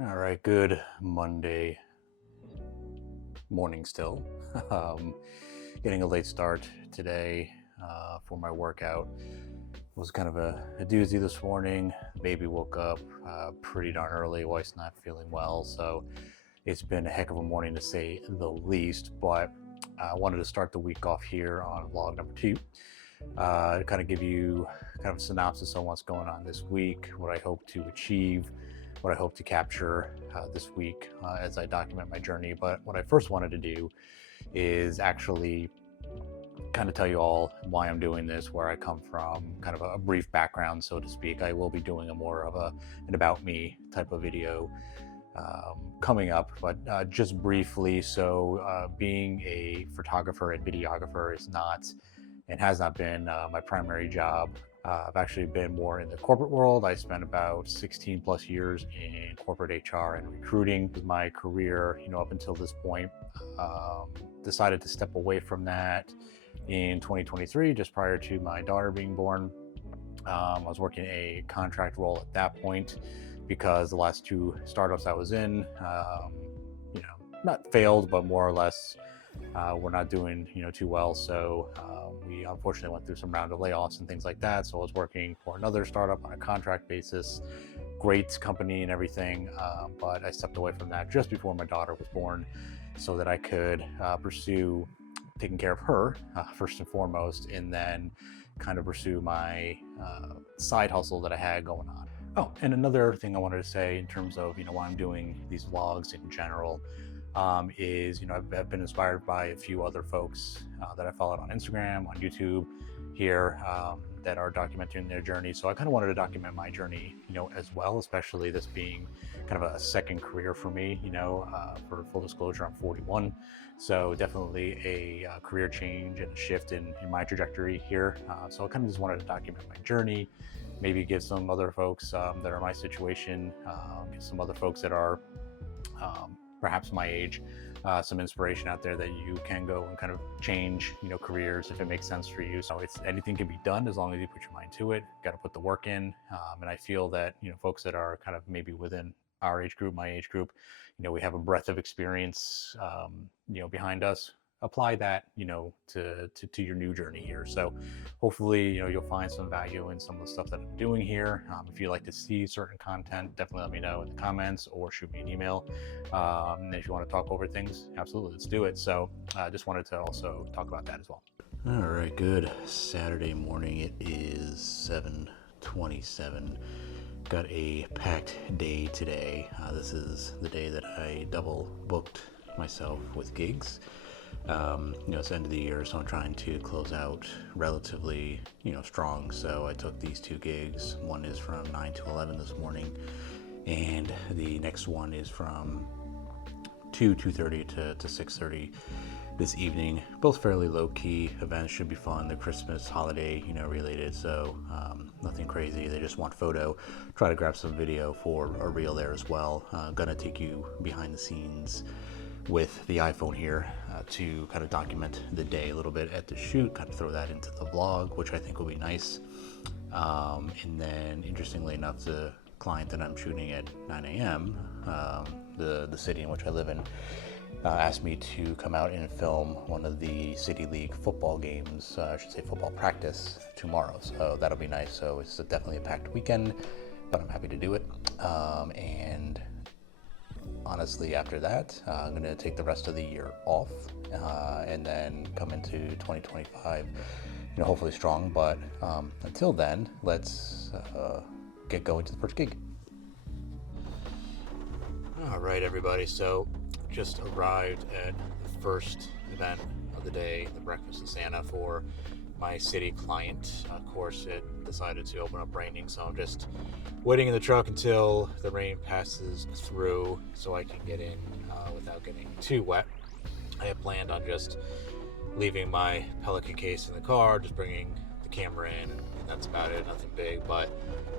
All right, good Monday morning still. um, Getting a late start today for my workout. It was kind of a doozy this morning. Baby woke up pretty darn early. Wife's not feeling well, so it's been a heck of a morning to say the least. But I wanted to start the week off here on vlog number two. To kind of give you kind of a synopsis on what's going on this week, what I hope to achieve, what I hope to capture this week as I document my journey. But what I first wanted to do is actually kind of tell you all why I'm doing this, where I come from, kind of a brief background, so to speak. I will be doing a more of an about me type of video coming up, but just briefly. So, being a photographer and videographer is not and has not been my primary job. I've actually been more in the corporate world. I spent about 16 plus years in corporate HR and recruiting. My career, up until this point, decided to step away from that in 2023, just prior to my daughter being born. I was working a contract role at that point because the last two startups I was in, not failed, but more or less we're not doing too well. So we unfortunately went through some round of layoffs and things like that. So I was working for another startup on a contract basis, great company and everything, but I stepped away from that just before my daughter was born, so that I could pursue taking care of her first and foremost, and then kind of pursue my side hustle that I had going on. Oh, and another thing I wanted to say in terms of why I'm doing these vlogs in general is I've been inspired by a few other folks that I followed on Instagram, on YouTube here, that are documenting their journey. So I kind of wanted to document my journey, as well, especially this being kind of a second career for me. For full disclosure, I'm 41, so definitely a career change and a shift in my trajectory here. So I kind of just wanted to document my journey, maybe give some other folks that are my situation, give some other folks that are perhaps my age, some inspiration out there that you can go and kind of change, careers if it makes sense for you. So it's anything can be done as long as you put your mind to it. Got to put the work in, and I feel that folks that are kind of maybe within our age group, my age group, we have a breadth of experience, behind us. Apply that, to your new journey here. So hopefully, you'll find some value in some of the stuff that I'm doing here. If you'd like to see certain content, definitely let me know in the comments or shoot me an email. And if you want to talk over things, absolutely, let's do it. So I just wanted to also talk about that as well. All right, good Saturday morning. It is 7:27. Got a packed day today. This is the day that I double booked myself with gigs. It's the end of the year, so I'm trying to close out relatively, strong. So I took these two gigs. One is from 9 to 11 this morning, and the next one is from 2:30 to 6:30 this evening. Both fairly low-key events, should be fun. The Christmas holiday, related, so nothing crazy. They just want photo. Try to grab some video for a reel there as well. Gonna take you behind the scenes with the iPhone here to kind of document the day a little bit at the shoot, kind of throw that into the vlog, which I think will be nice. And then, interestingly enough, the client that I'm shooting at 9 a.m., the city in which I live in, asked me to come out and film one of the City League football games, I should say football practice, tomorrow. So that'll be nice. So it's definitely a packed weekend, but I'm happy to do it. And honestly, after that, I'm going to take the rest of the year off, and then come into 2025, hopefully strong. But until then, let's get going to the first gig. All right, everybody. So just arrived at the first event of the day, the Breakfast of Santa for my city client. Of course, it decided to open up raining, so I'm just waiting in the truck until the rain passes through so I can get in without getting too wet. I had planned on just leaving my Pelican case in the car, just bringing the camera in, and that's about it. Nothing big, but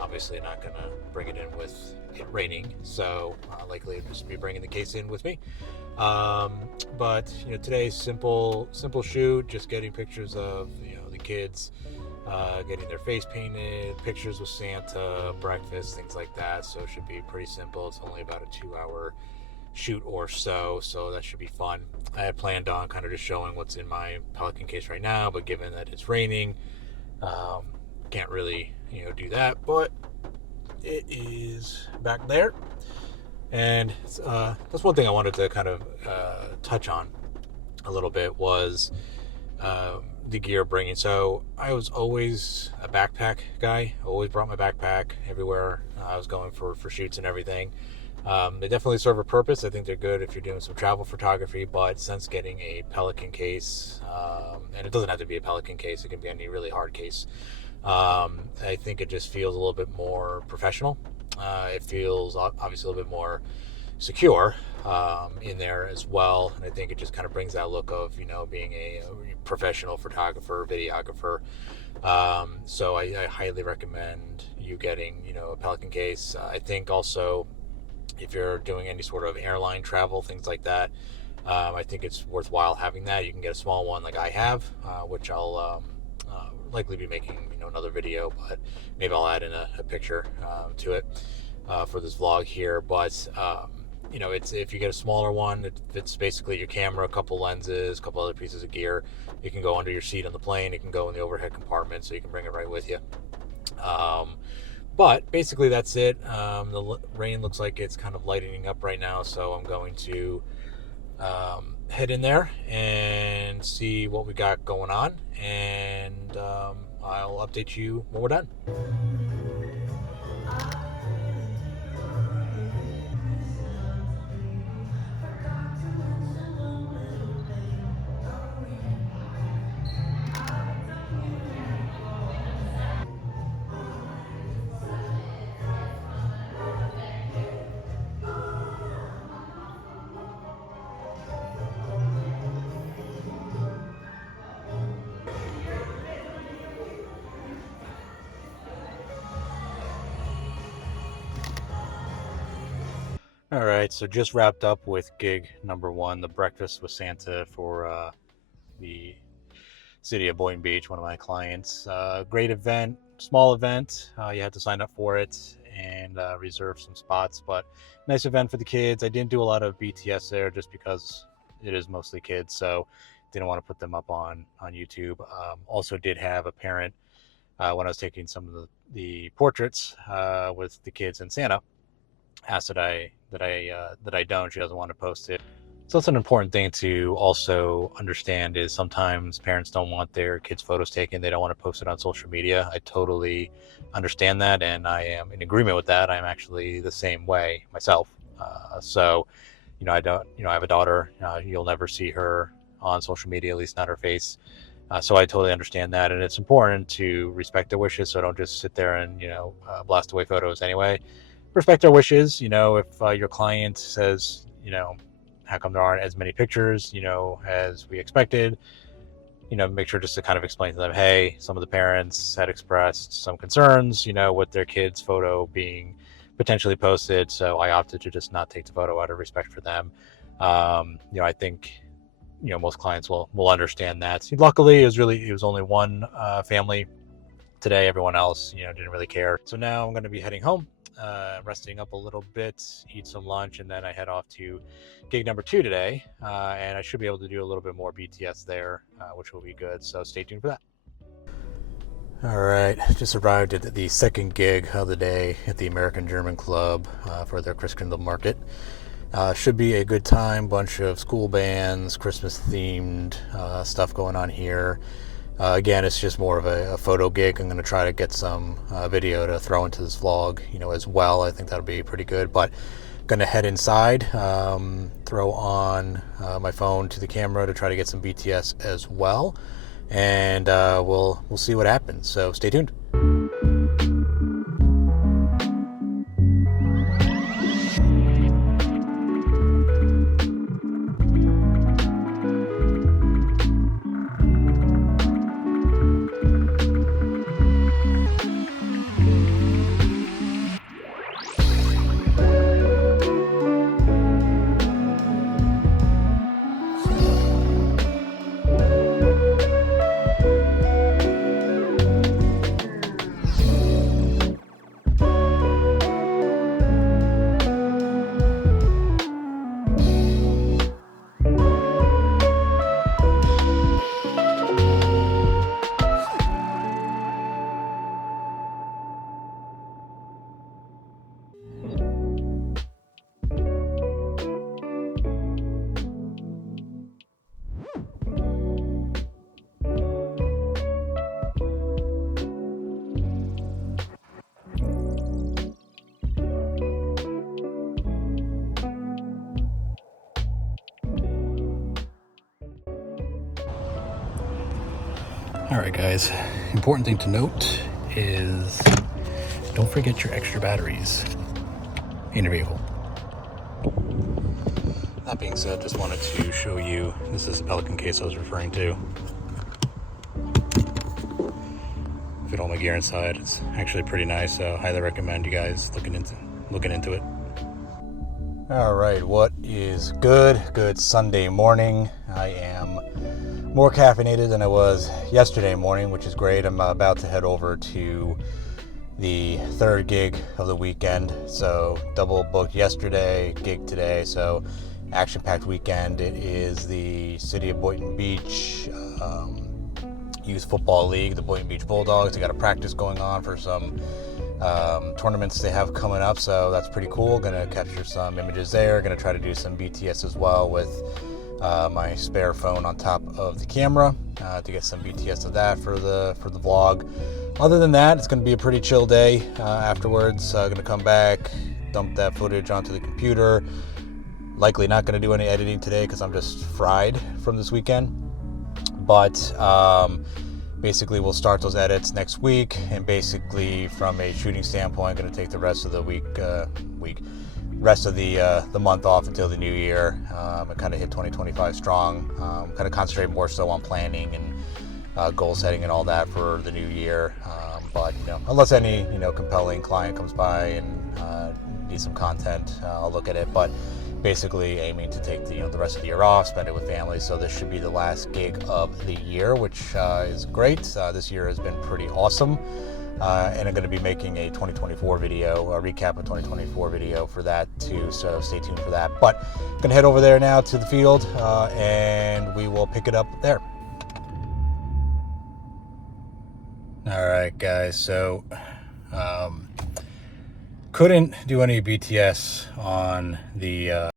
obviously not gonna bring it in with it raining, so likely I'll just be bringing the case in with me. But today's simple shoot, just getting pictures of the kids, getting their face painted, pictures with Santa, breakfast, things like that. So it should be pretty simple. It's only about a 2-hour shoot or so that should be fun. I had planned on kind of just showing what's in my Pelican case right now, but given that it's raining, can't really do that. But it is back there, and that's one thing I wanted to kind of touch on a little bit was the gear bringing. So I was always a backpack guy, always brought my backpack everywhere I was going for shoots and everything. They definitely serve a purpose. I think they're good if you're doing some travel photography, but since getting a Pelican case, and it doesn't have to be a Pelican case, it can be any really hard case, I think it just feels a little bit more professional. It feels obviously a little bit more secure in there as well, and I think it just kind of brings that look of being a professional photographer, videographer. So I highly recommend you getting a Pelican case. I think also if you're doing any sort of airline travel, things like that, I think it's worthwhile having that. You can get a small one like I have, which I'll likely be making another video, but maybe I'll add in a picture to it for this vlog here. But it's, if you get a smaller one, it's basically your camera, a couple lenses, a couple other pieces of gear. It can go under your seat on the plane. It can go in the overhead compartment, so you can bring it right with you. But basically that's it. The rain looks like it's kind of lightening up right now, so I'm going to head in there and see what we got going on, and I'll update you when we're done. All right, so just wrapped up with gig number 1, the breakfast with Santa for the city of Boynton Beach, one of my clients. Great event, small event. You had to sign up for it and reserve some spots, but nice event for the kids. I didn't do a lot of BTS there just because it is mostly kids, so didn't want to put them up on YouTube. Also did have a parent when I was taking some of the portraits with the kids and Santa, asked that I don't. She doesn't want to post it. So that's an important thing to also understand, is sometimes parents don't want their kids' photos taken. They don't want to post it on social media. I totally understand that, and I am in agreement with that. I'm actually the same way myself. So I don't, I have a daughter. You'll never see her on social media, at least not her face. So I totally understand that, and it's important to respect their wishes. So don't just sit there and blast away photos anyway. Respect their wishes. If your client says, how come there aren't as many pictures, as we expected, make sure just to kind of explain to them, hey, some of the parents had expressed some concerns, with their kid's photo being potentially posted. So I opted to just not take the photo out of respect for them. I think, most clients will understand that. Luckily, it was only one family today. Everyone else, didn't really care. So now I'm going to be heading home. Resting up a little bit, eat some lunch, and then I head off to gig number 2 today, and I should be able to do a little bit more BTS there, which will be good, so stay tuned for that. All right, just arrived at the second gig of the day at the American German Club for their Christkindl market. Should be a good time, bunch of school bands, Christmas themed stuff going on here. Again, it's just more of a photo gig. I'm going to try to get some video to throw into this vlog, as well. I think that'll be pretty good, but going to head inside, throw on my phone to the camera to try to get some BTS as well, and we'll see what happens. So stay tuned. All right, guys, important thing to note is don't forget your extra batteries in your vehicle. That being said, just wanted to show you, this is the Pelican case I was referring to. Fit all my gear inside. It's actually pretty nice, so highly recommend you guys looking into it. All right, what is good? Good Sunday morning. I am more caffeinated than I was yesterday morning, which is great. I'm about to head over to the third gig of the weekend. So double booked yesterday, gig today. So action-packed weekend. It is the City of Boynton Beach Youth Football League, the Boynton Beach Bulldogs. They got a practice going on for some tournaments they have coming up, so that's pretty cool. Gonna capture some images there. Gonna try to do some BTS as well with my spare phone on top of the camera to get some BTS of that for the vlog. Other than that, it's gonna be a pretty chill day afterwards. Gonna come back, dump that footage onto the computer. Likely not gonna do any editing today because I'm just fried from this weekend. But basically we'll start those edits next week, and basically from a shooting standpoint, going to take the rest of the rest of the month off until the new year, and kind of hit 2025 strong. Kind of concentrate more so on planning and goal setting and all that for the new year. But unless any compelling client comes by and needs some content, I'll look at it. But basically aiming to take the rest of the year off, spend it with family. So this should be the last gig of the year, which is great. This year has been pretty awesome, and I'm going to be making a 2024 video, a recap of 2024 video for that too. So stay tuned for that. But I'm going to head over there now to the field, and we will pick it up there. All right, guys. So couldn't do any BTS on the